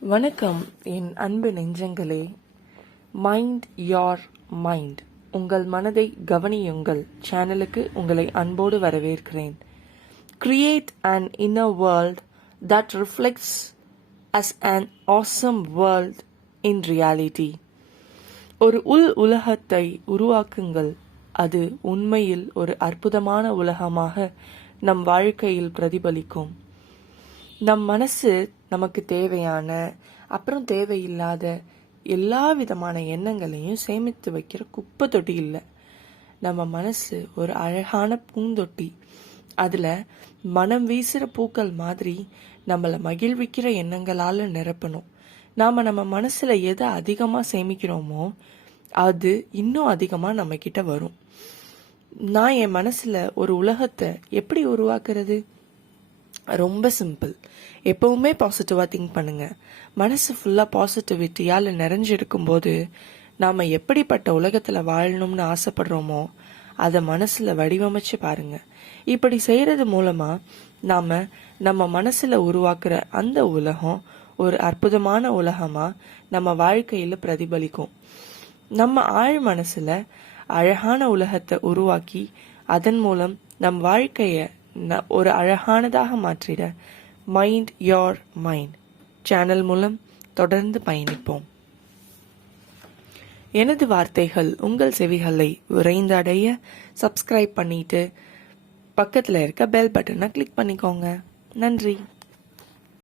வணக்கம் என் அன்பு நெஞ்சங்களே. மைண்ட் யோர் மைண்ட், உங்கள் மனதை கவனியுங்கள் சேனலுக்கு உங்களை அன்போடு வரவேற்கிறேன். Create an inner world that reflects as an awesome world in reality. ஒரு உலகத்தை உருவாக்குங்கள், அது உண்மையில் ஒரு அற்புதமான உலகமாக நம் வாழ்க்கையில் பிரதிபலிக்கும். நம் மனசு நமக்கு தேவையான அப்புறம் தேவையில்லாத எல்லா விதமான எண்ணங்களையும் சேமித்து வைக்கிற குப்பை தொட்டி இல்லை. நம்ம மனசு ஒரு அழகான பூந்தொட்டி. அதில் மனம் வீசுகிற பூக்கள் மாதிரி நம்மளை மகிழ்விக்கிற எண்ணங்களால் நிரப்பணும். நாம் நம்ம மனசில் எதை அதிகமாக சேமிக்கிறோமோ அது இன்னும் அதிகமாக நம்மக்கிட்ட வரும். நான் என் மனசில் ஒரு உலகத்தை எப்படி உருவாக்குறது? ரொம்ப சிம்பிள். எப்பவுமே பாசிட்டிவாக திங்க் பண்ணுங்க. மனசு ஃபுல்லாக பாசிட்டிவிட்டியால் நிறைஞ்சிருக்கும் போது நாம் எப்படிப்பட்ட உலகத்தில் வாழணும்னு ஆசைப்படுறோமோ அதை மனசில் வடிவமைச்சு பாருங்க. இப்படி செய்கிறது மூலமாக நாம் நம்ம மனசில் உருவாக்குற அந்த உலகம் ஒரு அற்புதமான உலகமாக நம்ம வாழ்க்கையில் பிரதிபலிக்கும். நம்ம ஆழ் மனசில் அழகான உலகத்தை உருவாக்கி அதன் மூலம் நம் வாழ்க்கையை ஒரு அழகானதாக மாற்றிட மைண்ட் யோர் மைண்ட் சேனல் மூலம் தொடர்ந்து பயணிப்போம். எனது வார்த்தைகள் உங்கள் செவிகளை விரைந்து அடைய சப்ஸ்கிரைப் பண்ணிட்டு பக்கத்தில் இருக்க பெல் பட்டனை கிளிக் பண்ணிக்கோங்க. நன்றி.